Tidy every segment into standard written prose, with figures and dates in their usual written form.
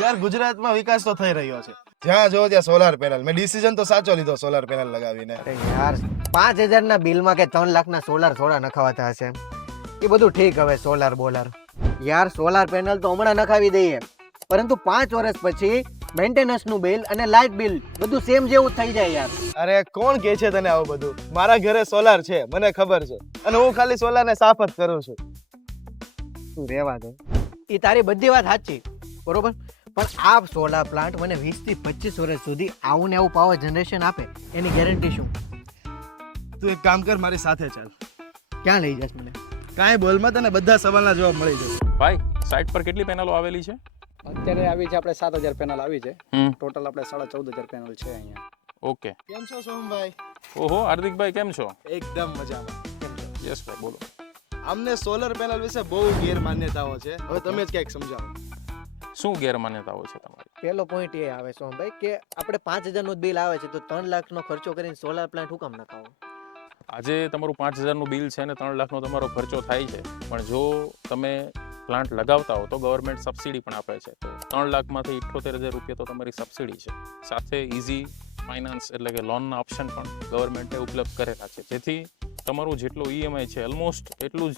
યાર ગુજરાતમાં વિકાસ તો થઈ રહ્યો છે, જ્યાં જો ત્યાં સોલાર પેનલ. મેં ડિસિઝન તો સાચો લીધો સોલાર પેનલ લગાવીને. અરે યાર 5,000 ના બિલમાં કે 3 લાખના સોલાર થોડા નખાવાતા હશે. એ બધું ઠીક, હવે સોલાર બોલાર યાર સોલાર પેનલ તો હમણાં નખાવી દઈએ, પરંતુ 5 વર્ષ પછી મેન્ટેનન્સ નું બિલ અને લાઇટ બિલ બધું સેમ જેવું થઈ જાય યાર. અરે કોણ કહે છે તને આવું બધું? મારા ઘરે સોલાર છે, મને ખબર છે, અને હું ખાલી સોલાર ને સાફ જ કરું છું. તું રહેવા દે, એ તારી બધી વાત સાચી, બરોબર, પણ આ સોલાર પ્લાન્ટ મને 20 થી 25 વર્ષ સુધી આવું ને આવું પાવર જનરેશન આપે એની ગેરંટી શું? તું એક કામ કર, મારી સાથે ચાલ. ક્યાં લઈ જશ મને? કાંઈ બોલમાં તને બધા સવાલના જવાબ મળી જશે. ભાઈ સાઇટ પર કેટલી પેનલો આવેલી છે? અત્યારે આવી છે આપણે 7,000 પેનલ આવી છે. ટોટલ આપણે 14,500 પેનલ છે અહીંયા. ઓકે. કેમ છો સોમભાઈ? ઓહો હાર્દિકભાઈ કેમ છો? એકદમ મજામાં. યસ ભાઈ બોલો. અમને સોલર પેનલ વિશે બહુ ગેરમાન્યતાઓ છે, હવે તમે જ કંઈક સમજાવો. શું ગેરમાન્યતાઓ છે તમારી? પહેલો પોઈન્ટ એ આવે સોમભાઈ કે આપણે 5,000 નું બિલ આવે છે તો 3 લાખનો ખર્ચો કરીને સોલાર પ્લાન્ટ હું કામ નખાવો? આજે તમારું 5,000 નું બિલ છે ને 3 લાખનો તમારો ખર્ચો થાય છે, પણ જો તમે પ્લાન્ટ લગાવતા હો તો ગવર્મેન્ટ સબસિડી પણ આપે છે. તો 3 લાખમાંથી 78,000 રૂપિયા તો તમારી સબસિડી છે, સાથે ઇઝી ફાઇનાન્સ એટલે કે લોનના ઓપ્શન પણ ગવર્મેન્ટે ઉપલબ્ધ કરેલા છે, જેથી તમારું જેટલું ઈએમઆઈ છે ઓલમોસ્ટ એટલું જ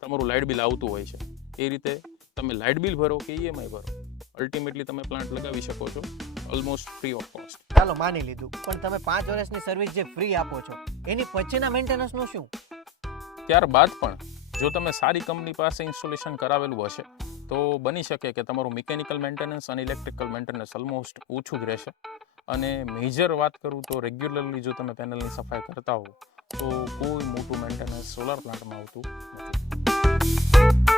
તમારું લાઇટ બિલ આવતું હોય છે. એ રીતે તમે લાઇટ બિલ ભરો કે ઈએમઆઈ ભરો, અલ્ટિમેટલી તમે પ્લાન્ટ લગાવી શકો છો ઓલમોસ્ટ ફ્રી ઓફ કોસ્ટ. ચાલો માની લીધું, પણ તમે 5 વર્ષની સર્વિસ જે ફ્રી આપો છો એની પછીના મેન્ટેનન્સનું શું? ત્યારબાદ પણ જો તમે સારી કંપની પાસે ઇન્સ્ટોલેશન કરાવેલું હશે તો બની શકે કે તમારું મિકેનિકલ મેન્ટેનન્સ અને ઇલેક્ટ્રિકલ મેન્ટેનન્સ ઓલમોસ્ટ ઓછું જ રહેશે. અને મેજર વાત કરું તો રેગ્યુલરલી જો તમે પેનલની સફાઈ કરતા હો તો કોઈ મોટું મેન્ટેનન્સ સોલાર પ્લાન્ટમાં આવતું નથી.